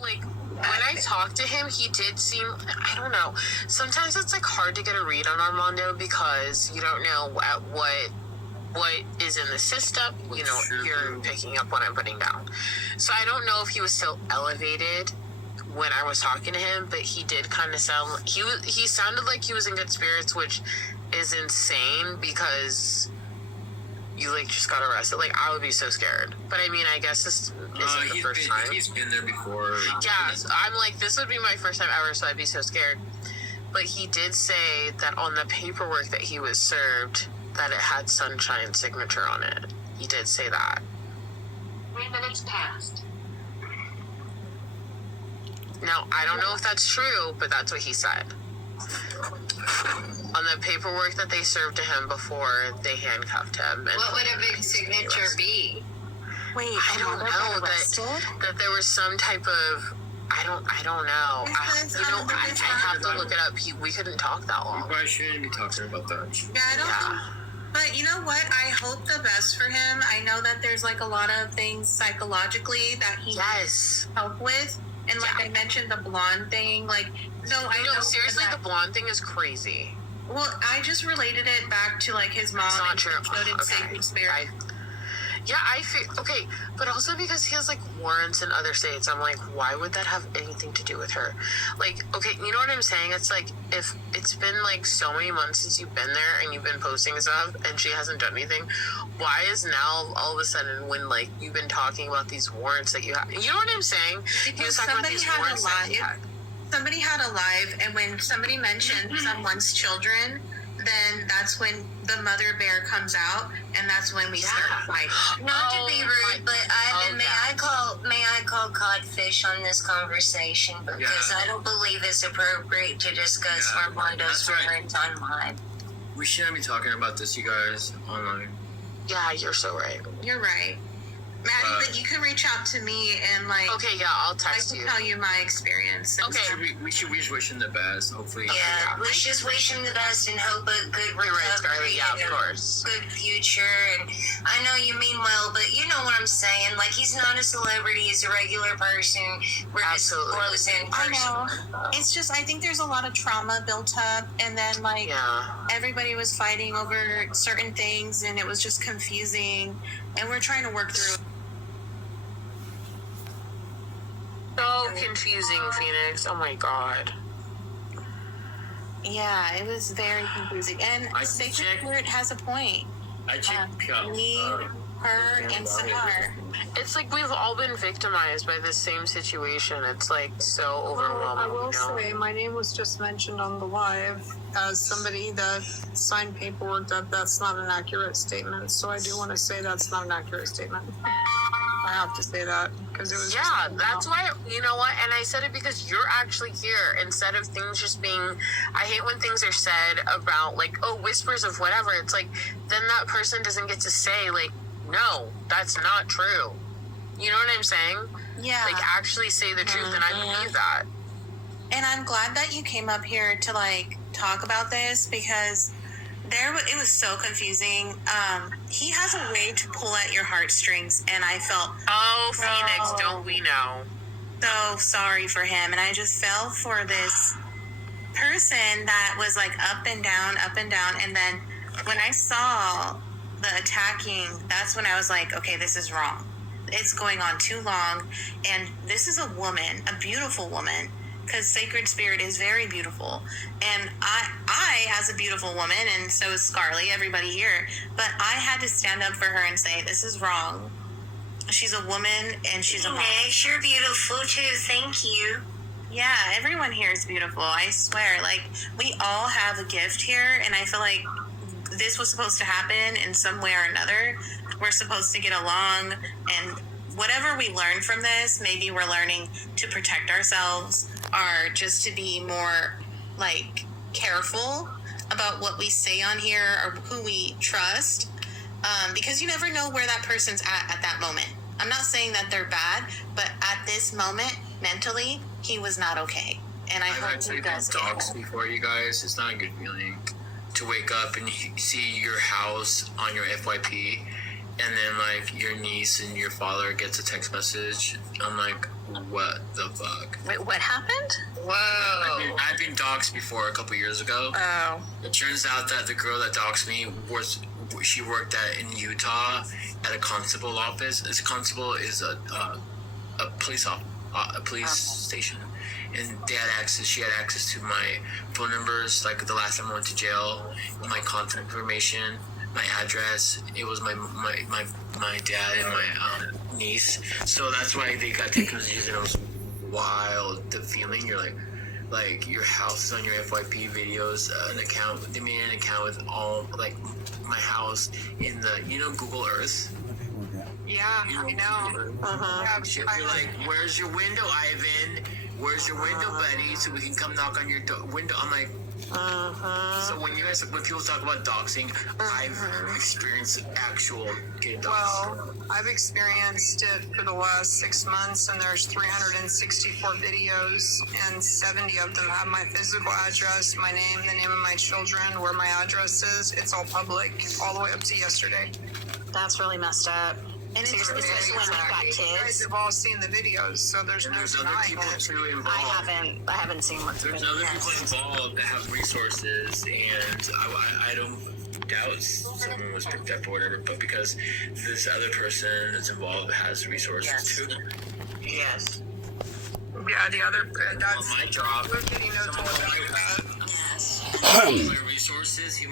Like, when I talked to him, he did seem, I don't know. Sometimes it's, like, hard to get a read on Armando because you don't know what is in the system. You know, you're picking up what I'm putting down. So I don't know if he was still elevated when I was talking to him, but he did kind of sound, he sounded like he was in good spirits, which is insane because you, like, just got arrested. Like, I would be so scared. But, I mean, I guess this isn't the first time. He's been there before. Yeah, so I'm like, this would be my first time ever, so I'd be so scared. But he did say that on the paperwork that he was served, that it had Sunshine's signature on it. He did say that. 3 minutes passed. Now, I don't know if that's true, but that's what he said. On the paperwork that they served to him before they handcuffed him. And what would a big signature be? Wait, I don't know that there was some type of, I don't know. I have to look it up. We couldn't talk that long. We probably shouldn't be talking about that. Yeah, I don't. But you know what? I hope the best for him. I know that there's like a lot of things psychologically that he needs help with. And like I mentioned, the blonde thing, like, I know seriously, the blonde thing is crazy. Well, I just related it back to like his mom. It's not true. Sacred Spirit. I feel okay, but also because he has like warrants in other states, I'm like, why would that have anything to do with her? Like, okay, you know what I'm saying? It's like, if it's been like so many months since you've been there and you've been posting stuff and she hasn't done anything, why is now all of a sudden when like you've been talking about these warrants that you have? You know what I'm saying? Because somebody had a live, and when somebody mentioned someone's children, then that's when the mother bear comes out, and that's when we start fighting. Not to be rude, but may I call codfish on this conversation because I don't believe it's appropriate to discuss Armando's warrants on live. We shouldn't be talking about this, you guys, online. Yeah, you're so right. You're right. Maddie, but you can reach out to me and like. Okay, yeah, I'll text you. I can tell you my experience. Okay, we should wish him the best. Hopefully. Yeah, let's just wish him the best and hope a good recovery. Yeah, of course. Good future, and I know you mean well, but you know what I'm saying. Like, he's not a celebrity; he's a regular person. We're just close in person. I know. It's just I think there's a lot of trauma built up, and then like everybody was fighting over certain things, and it was just confusing, and we're trying to work through. So confusing, Phoenix. Oh my god. Yeah, it was very confusing. And Sacred Spirit has a point. I checked her and Sahar. It's like we've all been victimized by the same situation. It's like so overwhelming. I will say my name was just mentioned on the live as somebody that signed paperwork that's not an accurate statement. So I do want to say that's not an accurate statement. I have to say that because it was. Yeah, that's why, you know what? And I said it because you're actually here instead of things just being. I hate when things are said about like, oh, whispers of whatever. It's like then that person doesn't get to say like, no, that's not true. You know what I'm saying? Yeah. Like actually say the truth, and I believe that. And I'm glad that you came up here to like talk about this because. It was so confusing. He has a way to pull at your heartstrings, and I felt Phoenix, don't we know? So sorry for him, and I just fell for this person that was like up and down, and then when I saw the attacking, that's when I was like, okay, this is wrong. It's going on too long, and this is a woman, a beautiful woman. Because Sacred Spirit is very beautiful. And I, as a beautiful woman, and so is Scarly, everybody here, but I had to stand up for her and say, this is wrong. She's a woman, and she's a mom. Yes, you're beautiful, too. Thank you. Yeah, everyone here is beautiful. I swear. Like, we all have a gift here, and I feel like this was supposed to happen in some way or another. We're supposed to get along, and whatever we learn from this, maybe we're learning to protect ourselves or just to be more like careful about what we say on here or who we trust, because you never know where that person's at that moment. I'm not saying that they're bad, but at this moment, mentally, he was not okay. And I've actually been doxxed before, you guys. It's not a good feeling to wake up and you see your house on your FYP, and then like your niece and your father gets a text message. I'm like, what the fuck? Wait, what happened? Whoa. I've been doxxed before a couple years ago. Oh. It turns out that the girl that doxxed me she worked in Utah at a constable office. A constable is a police station, and they had access. She had access to my phone numbers, like the last time I went to jail, my contact information, my address. It was my dad and my niece. So that's why they got text messages, and it was wild. The feeling you're like your house is on your FYP videos, an account. They made an account with all like my house in the Google Earth. Yeah, I know. Yeah, You're like, where's your window, Ivan? Where's your window, buddy? So we can come knock on your window. I'm like, so when people talk about doxing, I've experienced actual getting doxed. Well, I've experienced it for the last 6 months, and there's 364 videos, and 70 of them have my physical address, my name, the name of my children, where my address is. It's all public, all the way up to yesterday. That's really messed up. And Seriously, especially when you've got you guys kids. have all seen the videos, so there's And no there's other denying people it. too involved. I haven't seen what's There's been. other people involved that have resources, and I don't doubt someone was picked up or whatever, but because this other person that's involved has resources too. Yes. Yeah, the other, that's, My job. we're getting no told about that. Resources, human